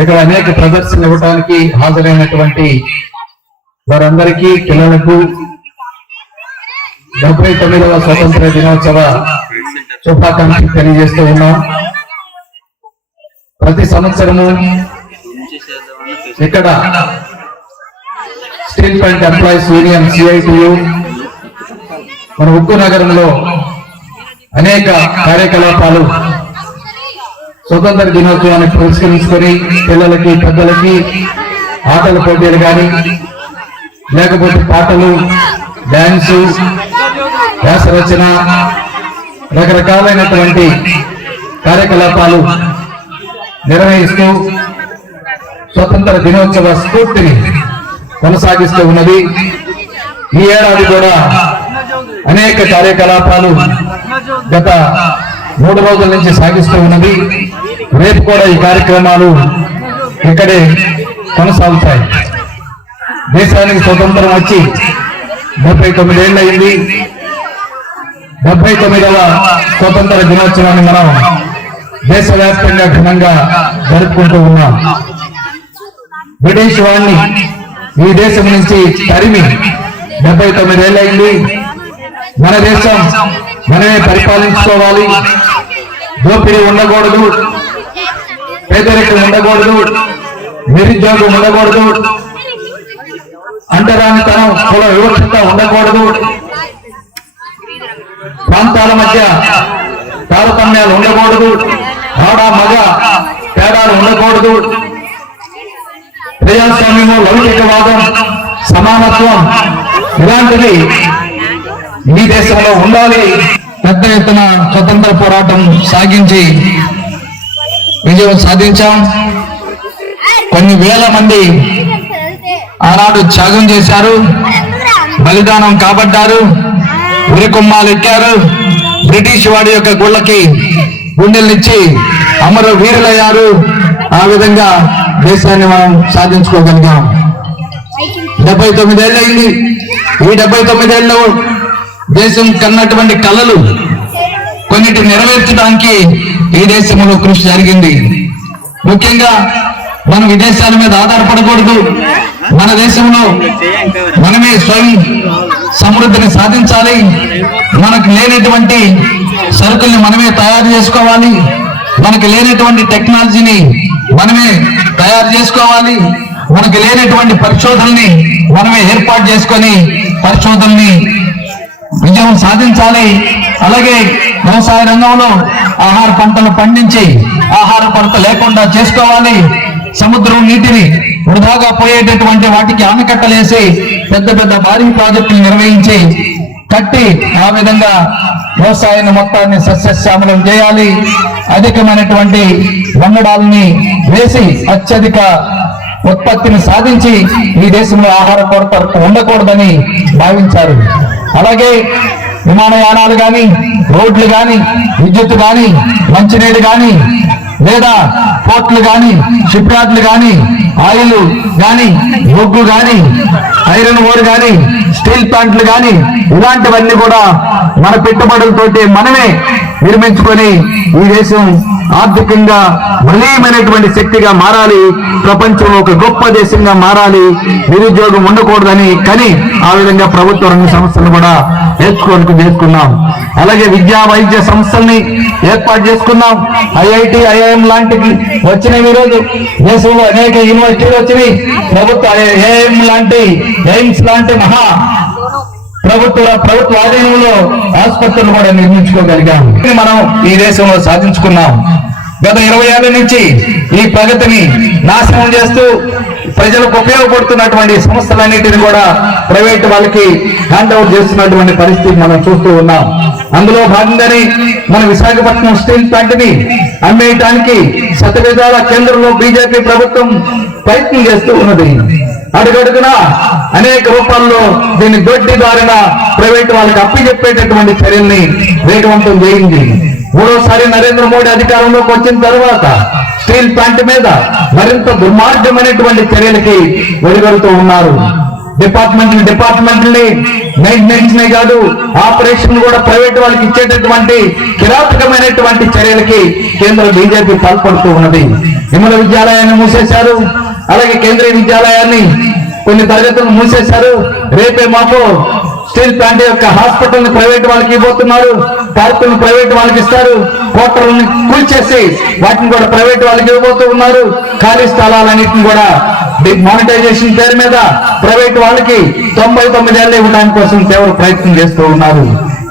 ఇక్కడ అనేక ప్రదర్శనలు ఇవ్వడానికి హాజరైనటువంటి వారందరికీ పిల్లలకు డెబ్బై తొమ్మిదవ స్వతంత్ర దినోత్సవ శుభాకాంక్షలు తెలియజేస్తూ ఉన్నాం. ప్రతి సంవత్సరము ఇక్కడ steel plant employees union CITU మన ఉక్కు నగరంలో అనేక కార్యకలాపాలు స్వతంత్ర దినోత్సవాన్ని పురస్కరించుకొని పిల్లలకి పెద్దలకి ఆటల పోటీలు కానీ లేకపోతే పాటలు డ్యాన్సు వ్యాస రచన రకరకాలైనటువంటి కార్యకలాపాలు నిర్వహిస్తూ స్వతంత్ర దినోత్సవ స్ఫూర్తిని కొనసాగిస్తూ ఉన్నది. ఈ ఏడాది కూడా అనేక కార్యకలాపాలు గత మూడు రోజుల నుంచి సాగిస్తూ ఉన్నది. రేపు కూడా ఈ కార్యక్రమాలు ఇక్కడే కొనసాగుతాయి. దేశానికి స్వతంత్రం వచ్చి డెబ్బై తొమ్మిదేళ్ళు అయింది. డెబ్బై తొమ్మిదవ స్వతంత్ర దినోత్సవాన్ని మనం దేశవ్యాప్తంగా ఘనంగా జరుపుకుంటూ ఉన్నాం. బ్రిటిష్ వాడిని ఈ దేశం నుంచి తరిమి డెబ్బై తొమ్మిదేళ్ళయింది మన దేశం మనమే పరిపాలించుకోవాలి. దోపిడీ ఉండకూడదు. పేదరికం ఉండకూడదు నిరుద్యోగం ఉండకూడదు అంటరానితనం కుల వివక్షత ఉండకూడదు. ప్రాంతాల మధ్య తారతమ్యాలు ఉండకూడదు ఆడ మగ తేడాలు ఉండకూడదు. ప్రజాస్వామ్యము లౌకికవాదం సమానత్వం ఇలాంటివి ఈ దేశంలో ఉండాలి. పెద్ద ఎత్తున స్వతంత్ర పోరాటం సాగించి విజయం సాధించాం. కొన్ని వేల మంది ఆనాడు త్యాగం చేశారు. బలిదానం కాబడ్డారు. ఉరికొమ్మాలు ఎక్కారు. బ్రిటిష్ వాడి యొక్క గుళ్ళకి గుండెల్నిచ్చి అమర వీరులయ్యారు. ఆ విధంగా దేశాన్ని మనం సాధించుకోగలిగాం. డెబ్బై తొమ్మిదేళ్ళు అయింది. ఈ డెబ్బై తొమ్మిదేళ్ళు దేశం కన్నటువంటి కళలు కొన్నిటి నెరవేర్చడానికి ఈ దేశంలో కృషి జరిగింది. ముఖ్యంగా మనం విదేశాల మీద ఆధారపడకూడదు. మన దేశంలో మనమే స్వయం సమృద్ధిని సాధించాలి. మనకు లేనటువంటి సరుకుల్ని మనమే తయారు చేసుకోవాలి. మనకు లేనటువంటి టెక్నాలజీని మనమే తయారు చేసుకోవాలి. మనకు లేనటువంటి పరిశోధనని మనమే ఏర్పాటు చేసుకొని పరిశోధనని విజయం సాధించాలి. అలాగే వ్యవసాయ రంగంలో ఆహార పంటలు పండించి ఆహార కొరత లేకుండా చేసుకోవాలి. సముద్రం నీటిని వృధాగా పోయేటటువంటి వాటికి ఆనకట్టలేసి పెద్ద పెద్ద భారీ ప్రాజెక్టులు నిర్వహించి కట్టి ఆ విధంగా వ్యవసాయాన్ని మొత్తాన్ని సస్యశ్యామలం చేయాలి. అధికమైనటువంటి వంగడాలని వేసి అత్యధిక ఉత్పత్తిని సాధించి ఈ దేశంలో ఆహార కొరత ఉండకూడదని భావించారు. అలాగే విమానయానాలు కానీ రోడ్లు కానీ విద్యుత్ కానీ మంచినీరు కానీ లేదా పోర్ట్లు కానీ షిప్ యార్డ్లు కానీ ఆయిల్ కానీ బొగ్గు కానీ ఐరన్ ఓర్ కానీ స్టీల్ ప్లాంట్లు కానీ ఇలాంటివన్నీ కూడా మన పెట్టుబడులతోటి మనమే నిర్మించుకొని ఈ దేశం ఆర్థికంగా బలీయమైనటువంటి శక్తిగా మారాలి ప్రపంచంలో ఒక గొప్ప దేశంగా మారాలి నిరుద్యోగం ఉండకూడదని కానీ ఆ విధంగా ప్రభుత్వ రంగ సంస్థలను కూడా నేర్చుకోవడానికి నేర్చుకున్నాం. అలాగే విద్యా వైద్య సంస్థల్ని ఏర్పాటు చేసుకున్నాం. ఐఐటి ఐఐఎం లాంటివి వచ్చినవి ఈరోజు. దేశంలో అనేక యూనివర్సిటీలు వచ్చినాయి ప్రభుత్వ ఏఎం లాంటి ఎయిమ్స్ లాంటి మహా ప్రభుత్వ ప్రభుత్వ ఆధీనంలో ఆసుపత్రులు కూడా నిర్మించుకోగలిగాం మనం ఈ దేశంలో సాధించుకున్నాం. గత ఇరవై ఏళ్ళ నుంచి ఈ ప్రగతిని నాశనం చేస్తూ ప్రజలకు ఉపయోగపడుతున్నటువంటి సంస్థలన్నింటిని కూడా ప్రైవేట్ వాళ్ళకి హ్యాండ్ ఓవర్ చేస్తున్నటువంటి పరిస్థితి మనం చూస్తూ ఉన్నాం. అందులో భాగంగానే మన విశాఖపట్నం స్టీల్ ప్లాంట్ని అమ్మేయటానికి శతవిధాల కేంద్రంలో బీజేపీ ప్రభుత్వం ప్రయత్నం చేస్తూ ఉన్నది. అడుగడుగున అనేక రూపాల్లో దీన్ని దొడ్డి దారిన ప్రైవేట్ వాళ్ళకి అప్పచెప్పేటటువంటి చర్యల్ని వేగవంతం చేయింది మూడోసారి నరేంద్ర మోడీ అధికారంలోకి వచ్చిన తర్వాత స్టీల్ ప్లాంట్ మీద మరింత దుర్మార్గమైనటువంటి చర్యలకి వెలుగడుతూ ఉన్నారు. డిపార్ట్మెంట్ డిపార్ట్మెంట్ని మెయింటెనెన్స్ నే కాదు ఆపరేషన్ కూడా ప్రైవేట్ వాళ్ళకి ఇచ్చేటటువంటి కిరాతకమైనటువంటి చర్యలకి కేంద్ర బీజేపీ పాల్పడుతూ ఉన్నది. విమల విద్యాలయాన్ని మూసేశారు. అలాగే కేంద్రీయ విద్యాలయాన్ని కొన్ని తరగతులు మూసేశారు. రేపే మాకు స్టీల్ ప్లాంట్ యొక్క హాస్పిటల్ని ప్రైవేట్ వాళ్ళకి ఇవ్వబోతున్నారు. పార్కులను ప్రైవేట్ వాళ్ళకి ఇస్తారు. కోటర్లను కూల్చేసి వాటిని కూడా ప్రైవేట్ వాళ్ళకి ఇవ్వబోతూ ఉన్నారు. ఖాళీ స్థలాలన్నింటిని కూడా మానిటైజేషన్ పేరు మీద ప్రైవేట్ వాళ్ళకి తొంభై తొమ్మిది ఏళ్ళు ఇవ్వడానికి కోసం తీవ్ర ప్రయత్నం చేస్తూ ఉన్నారు.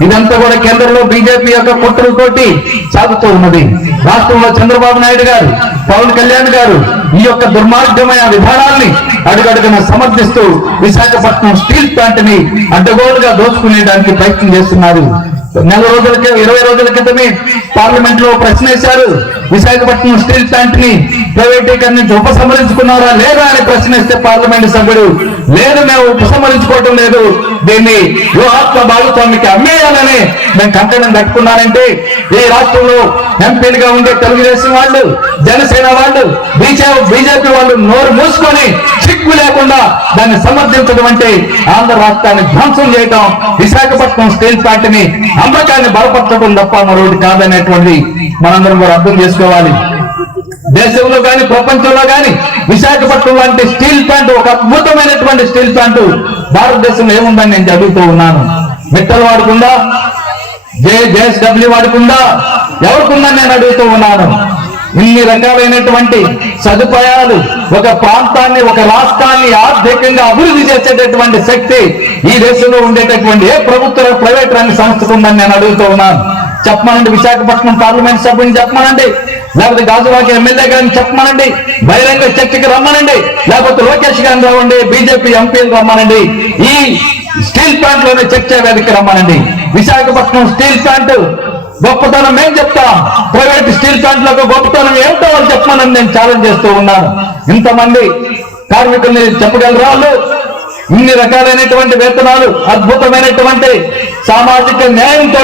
ఇదంతా కూడా కేంద్రంలో బీజేపీ యొక్క కుట్రలతోటి సాగుతూ ఉన్నది. రాష్ట్రంలో చంద్రబాబు నాయుడు గారు పవన్ కళ్యాణ్ గారు ఈ యొక్క దుర్మార్గమైన విధానాన్ని అడుగడుగున సమర్థిస్తూ విశాఖపట్నం స్టీల్ ప్లాంట్ని అడ్డగోలుగా దోచుకునేడానికి ప్రయత్నం చేస్తున్నారు. నెల రోజుల ఇరవై రోజుల క్రితమే పార్లమెంట్లో ప్రశ్న వేశారు విశాఖపట్నం స్టీల్ ప్లాంట్ని ప్రైవేటీకరణ నుంచి ఉపసంహరించుకున్నారా లేదా అని ప్రశ్న వేస్తే పార్లమెంట్ సభ్యుడు లేదు మేము ఉపసంహరించుకోవటం లేదు. దీన్ని వ్యూహాత్మ భాగస్వామికి అమ్మేయాలని మేము కంటనం కట్టుకున్నానంటే ఈ రాష్ట్రంలో ఎంపీలుగా ఉండే తెలుగుదేశం వాళ్ళు జనసేన వాళ్ళు బీజేపీ వాళ్ళు నోరు మూసుకొని చిక్కు లేకుండా దాన్ని సమర్థించడం అంటే ఆంధ్ర రాష్ట్రాన్ని ధ్వంసం చేయటం విశాఖపట్నం స్టీల్ ప్లాంట్ని అమ్మకాన్ని బలపరచడం తప్ప మరొకటి కాదనేటువంటి మనందరం కూడా అర్థం చేసుకోవాలి. దేశంలో కానీ ప్రపంచంలో కానీ విశాఖపట్నం లాంటి స్టీల్ ప్లాంట్ ఒక అద్భుతమైనటువంటి స్టీల్ ప్లాంట్ భారతదేశంలో ఏముందని నేను చదువుతూ ఉన్నాను. మిట్టలు వాడకుండా జే జేఎస్డబ్ల్యూ వాడుకుందా? ఎవరికుందా నేను అడుగుతూ ఉన్నాను? ఇన్ని రకాలైనటువంటి సదుపాయాలు ఒక ప్రాంతాన్ని ఒక రాష్ట్రాన్ని ఆర్థికంగా అభివృద్ధి చేసేటటువంటి శక్తి ఈ దేశంలో ఉండేటటువంటి ఏ ప్రభుత్వ ప్రైవేట్ రంగ సంస్థకు ఉందని నేను అడుగుతూ ఉన్నాను. చెప్పమనండి విశాఖపట్నం పార్లమెంట్ సభ్యుని చెప్పమనండి లేకపోతే గాజువాక ఎమ్మెల్యే గారిని చెప్పమనండి బహిరంగ చర్చకి రమ్మనండి లేకపోతే లోకేష్ గారిని రావండి బీజేపీ ఎంపీలు రమ్మనండి ఈ స్టీల్ ప్లాంట్లోనే చర్చా వేదిక రమ్మనండి. విశాఖపట్నం స్టీల్ ప్లాంట్ గొప్పతనం ఏం చెప్తాం? ప్రైవేట్ స్టీల్ ప్లాంట్లో గొప్పతనం ఏమిటో వాళ్ళు చెప్పమని నేను ఛాలెంజ్ చేస్తూ ఉన్నాను. ఇంతమంది కార్మికుల్ని చెప్పగలరా వాళ్ళు? ఇన్ని రకాలైనటువంటి వేతనాలు అద్భుతమైనటువంటి సామాజిక న్యాయంతో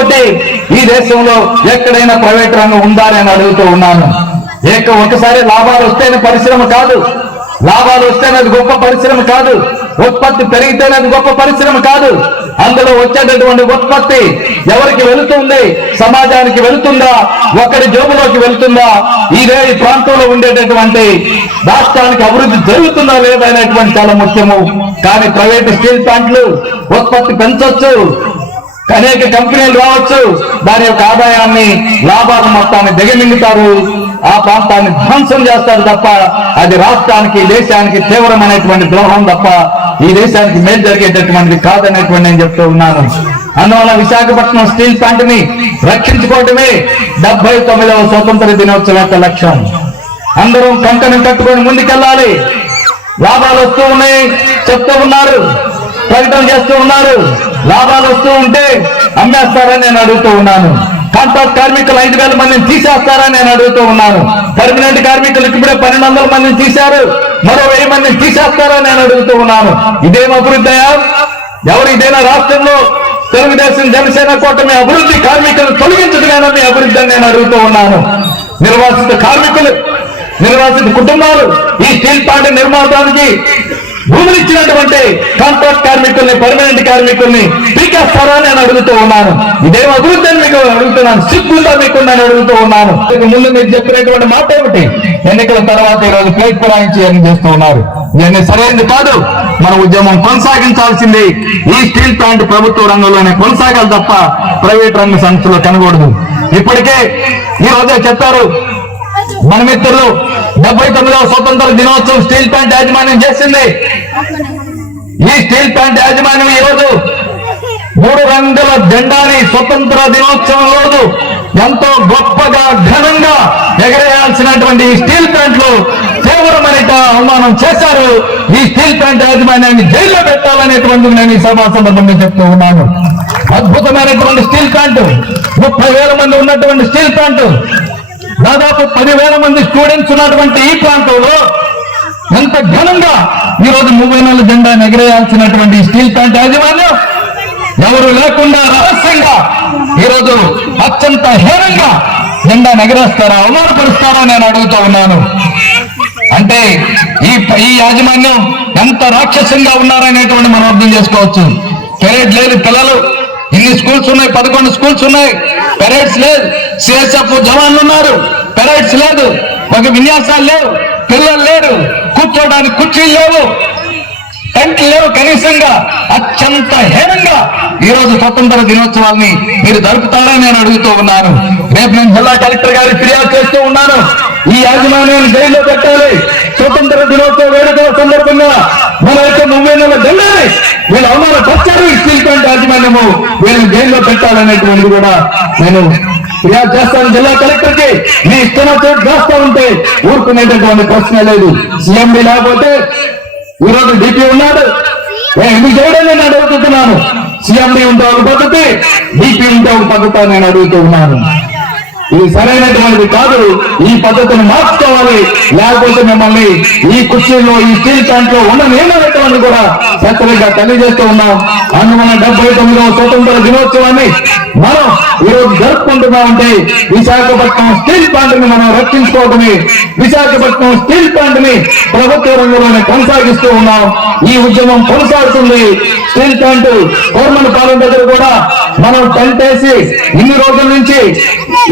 ఈ దేశంలో ఎక్కడైనా ప్రైవేట్ రంగం ఉందా అని అడుగుతూ ఉన్నాను. ఏక ఒకసారి లాభాలు వస్తేనే పరిశ్రమ కాదు. లాభాలు వస్తేనే అది గొప్ప పరిశ్రమ కాదు. ఉత్పత్తి పెరిగితేనే అది గొప్ప పరిశ్రమ కాదు. అందులో వచ్చేటటువంటి ఉత్పత్తి ఎవరికి వెళుతుంది? సమాజానికి వెళుతుందా? ఒకరి జోబులోకి వెళుతుందా? ఇదే ఈ ప్రాంతంలో ఉండేటటువంటి రాష్ట్రానికి అభివృద్ధి జరుగుతుందా లేదా అనేటువంటి చాలా ముఖ్యము. కానీ ప్రైవేట్ స్టీల్ ప్లాంట్లు ఉత్పత్తి పెంచొచ్చు. అనేక కంపెనీలు రావచ్చు. దాని యొక్క ఆదాయాన్ని లాభాల మొత్తాన్ని దిగమింగుతారు. ఆ ప్రాంతాన్ని ధ్వంసం చేస్తారు తప్ప అది రాష్ట్రానికి దేశానికి తీవ్రమైనటువంటి ద్రోహం తప్ప ఈ దేశానికి మేలు జరిగేటటువంటిది కాదనేటువంటి నేను చెప్తూ ఉన్నాను. అందువల్ల విశాఖపట్నం స్టీల్ ప్లాంట్ని రక్షించుకోవటమే డెబ్బై తొమ్మిదవ స్వతంత్ర దినోత్సవం యొక్క లక్ష్యం. అందరం కంకణం కట్టుకొని ముందుకెళ్ళాలి. లాభాలు వస్తూ ఉన్నాయి చెప్తూ ఉన్నారు ప్రకటన చేస్తూ ఉన్నారు. లాభాలు వస్తూ ఉంటే అమ్మేస్తారని నేను అడుగుతూ ఉన్నాను. కాంట్రాక్ట్ కార్మికులు ఐదు వేల మందిని తీసేస్తారని నేను అడుగుతూ ఉన్నాను. పర్మనెంట్ కార్మికులకు ఇప్పుడే పన్నెండు వందల మందిని తీశారు. మరో వెయ్యి మందిని తీసేస్తారని నేను అడుగుతూ ఉన్నాను. ఇదేం అభివృద్ధయా ఎవరు ఇదేనా రాష్ట్రంలో తెలుగుదేశం జనసేన కూటమి అభివృద్ధి కార్మికులను తొలగించడమేనా మీ అభివృద్ధి అని నేను అడుగుతూ ఉన్నాను. నిర్వాసిత కార్మికులు నిర్వాసిత కుటుంబాలు ఈ స్టీల్ ప్లాంట్ నిర్మాణానికి భూములు ఇచ్చినటువంటి కాంట్రాక్ట్ కార్మికుల్ని పర్మనెంట్ కార్మికుల్ని పీకేస్తారా నేను అడుగుతూ ఉన్నాను. ఇదేం అభివృద్ధి అని మీకు అడుగుతున్నాను. సిగ్గుందా మీకు నేను అడుగుతూ ఉన్నాను. ముందు మీరు చెప్పినటువంటి మాట ఏమిటి? ఎన్నికల తర్వాత ఈరోజు రోజు ప్లేట్ పురాయించి అని చేస్తూ ఉన్నారు. ఇవన్నీ సరైనది కాదు. మన ఉద్యమం కొనసాగించాల్సింది ఈ స్టీల్ ప్లాంట్ ప్రభుత్వ రంగంలోనే కొనసాగాలి తప్ప ప్రైవేట్ రంగ సంస్థలో కనకూడదు. ఇప్పటికే ఈ రోజే చెప్పారు మన మిత్రులు డెబ్బై తొమ్మిదవ స్వతంత్ర దినోత్సవం స్టీల్ ప్లాంట్ యాజమాన్యం చేసింది. ఈ స్టీల్ ప్లాంట్ యాజమాన్యం ఈరోజు మూడు రంగుల జెండాని స్వతంత్ర దినోత్సవం రోజు ఎంతో గొప్పగా ఘనంగా ఎగరేయాల్సినటువంటి ఈ స్టీల్ ప్లాంట్లో తీవ్రమైన అవమానం చేశారు. ఈ స్టీల్ ప్లాంట్ యాజమాన్యాన్ని జైల్లో పెట్టాలనేటువంటి నేను ఈ సభా సందర్భంగా చెప్తూ ఉన్నాను. అద్భుతమైనటువంటి స్టీల్ ప్లాంట్ ముప్పై వేల మంది ఉన్నటువంటి స్టీల్ ప్లాంట్ దాదాపు పదివేల మంది స్టూడెంట్స్ ఉన్నటువంటి ఈ ప్రాంతంలో ఎంత ఘనంగా ఈ రోజు ముప్పై నాలుగు జెండా ఎగరేయాల్సినటువంటి స్టీల్ ప్లాంట్ యాజమాన్యం ఎవరు లేకుండా రహస్యంగా ఈ రోజు అత్యంత హేనంగా జెండా ఎగరేస్తారా అవమానపరుస్తారా నేను అడుగుతూ ఉన్నాను. అంటే ఈ ఈ యాజమాన్యం ఎంత రాక్షసంగా ఉన్నారనేటువంటి మనం అర్థం చేసుకోవచ్చు. పెరేడ్ లేదు పిల్లలు ఇన్ని స్కూల్స్ ఉన్నాయి పదకొండు స్కూల్స్ ఉన్నాయి పెరేడ్స్ లేదు సిఎస్ఎఫ్ జవాన్లు ఉన్నారు పెరేడ్స్ లేదు ఒక విన్యాసాలు లేవు. పిల్లలు లేరు కూర్చోడానికి కుర్చీలు లేవు. టెంట్ లేవు కనీసంగా. అత్యంత హేనంగా ఈ రోజు స్వతంత్ర దినోత్సవాన్ని మీరు జరుపుతారని నేను అడుగుతూ ఉన్నాను. రేపు నేను జిల్లా కలెక్టర్ గారి ఫిర్యాదు చేస్తూ ఉన్నాను. ఈ యాజమాన్యాన్ని జైల్లో పెట్టాలి. స్వతంత్ర దినోత్సవ వేడుకల సందర్భంగా మన యొక్క ముంబై నెల వీళ్ళు అవమానపరిచారు ఈ స్టీల్ ప్లాంట్ యాజమాన్యము వీళ్ళని జైల్లో పెట్టాలనేటువంటిది కూడా నేను ఫిర్యాదు చేస్తాను జిల్లా కలెక్టర్కి మీ ఇష్టం చేస్తా ఉంటే ఊరుకునేటటువంటి ప్రశ్న లేదు. సీఎండి లేకపోతే ఈరోజు డిపి ఉన్నాడు. ఎందుకు చేయడం నేను అడుగుతున్నాను? సీఎండి ఉంటే ఒక పద్ధతి డిపి ఉంటే ఒక పద్ధతి నేను అడుగుతూ ఉన్నాను. ఇది సరైనటువంటిది కాదు ఈ పద్ధతిని మార్చుకోవాలి. లేకపోతే మిమ్మల్ని ఈ కుర్చీలో ఈ స్టీల్ ప్లాంట్లో ఉన్న నియమాలటువంటి కూడా సత్యంగా తెలియజేస్తూ ఉన్నాం. అందువల్ల డెబ్బై తొమ్మిదవ స్వతంత్ర దినోత్సవాన్ని మనం ఈరోజు జరుపుకుంటున్నా ఉంటే విశాఖపట్నం స్టీల్ ప్లాంట్ని మనం రక్షించుకోవటమే విశాఖపట్నం స్టీల్ ప్లాంట్ని ప్రభుత్వ రంగంలోనే కొనసాగిస్తూ ఉన్నాం. ఈ ఉద్యమం కొనసాగుతుంది. స్టీల్ ప్లాంట్ గవర్నమెంట్ పాలన దగ్గర కూడా మనం టెంట్ ఇన్ని రోజుల నుంచి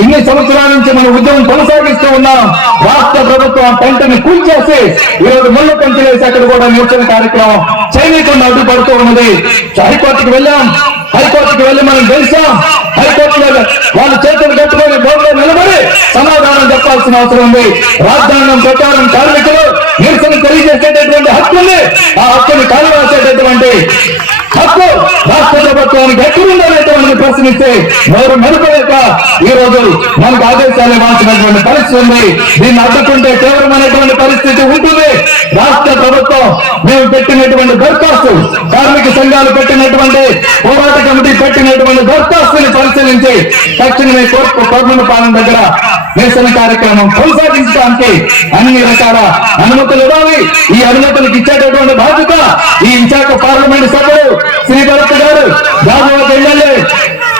ఇన్ని సంవత్సరాల నుంచి మనం ఉద్యమం కొనసాగిస్తూ ఉన్నాం రాష్ట్ర ప్రభుత్వం పంటని కూల్చేసి ఈ రోజు ముళ్ళు వేసి అక్కడ కూడా నిరసన కార్యక్రమం చేయనీయకుండా అడ్డుపడుతూ ఉన్నది. హైకోర్టుకు వెళ్ళాం. హైకోర్టుకు వెళ్ళి మనం గెలిచాం. హైకోర్టులో వాళ్ళు చేతులు కట్టుకొని బోర్డులో నిలబడి సమాధానం చెప్పాల్సిన అవసరం ఉంది. రాజ్యాంగం ప్రకారం కార్మికులు నిరసన తెలియజేసేటటువంటి హక్కు ఉంది ఆ హక్కుని కాలువాసేటటువంటి హక్కు రాష్ట్ర ప్రభుత్వానికి ఎక్కడుందనేటువంటి ప్రశ్నిస్తే ఎవరు మెరుపలేక ఈ రోజు మనకు ఆదేశాలు ఇవ్వాల్సినటువంటి పరిస్థితి ఉంది. దీన్ని అడ్డుకుంటే తీవ్రమైనటువంటి పరిస్థితి ఉంటుంది. రాష్ట్ర ప్రభుత్వం మేము పెట్టినటువంటి దరఖాస్తు కార్మిక సంఘాలు పెట్టినటువంటి పోరాట కమిటీ పెట్టినటువంటి దరఖాస్తుని పరిశీలించి తక్షణమే కోర్టు గవర్నమెంట్ పాలన దగ్గర నిరసన కార్యక్రమం కొనసాగించడానికి అన్ని రకాల అనుమతులు ఇవ్వాలి. ఈ అనుమతులకు ఇచ్చేటటువంటి బాధ్యత ఈ విశాఖ పార్లమెంట్ సభ్యుడు శ్రీ భరత్ గారు దాదాపు ఎమ్మెల్యే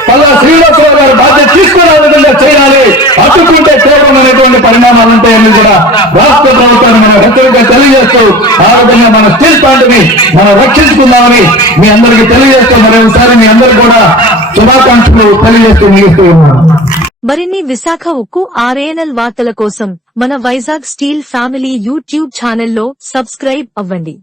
పల్లా శ్రీనివాసరావు గారు బాధ్యత తీసుకునే విధంగా చేయాలి అడ్డుకుంటే తీవ్రమైనటువంటి పరిణామాలు కూడా రాష్ట్ర ప్రభుత్వాన్ని మనం హెచ్చరికగా తెలియజేస్తూ ఆ విధంగా మన స్టీల్ ప్లాంట్ని మనం రక్షించుకుందామని మీ అందరికీ తెలియజేస్తూ మరొకసారి మీ అందరు కూడా శుభాకాంక్షలు తెలియజేస్తూ ముగిస్తూ ఉన్నాను. మరిన్ని విశాఖ ఉక్కు ఆర్ఏఎన్ఎల్ వార్తల కోసం మన వైజాగ్ స్టీల్ ఫ్యామిలీ యూట్యూబ్ ఛానల్లో సబ్స్క్రైబ్ అవ్వండి.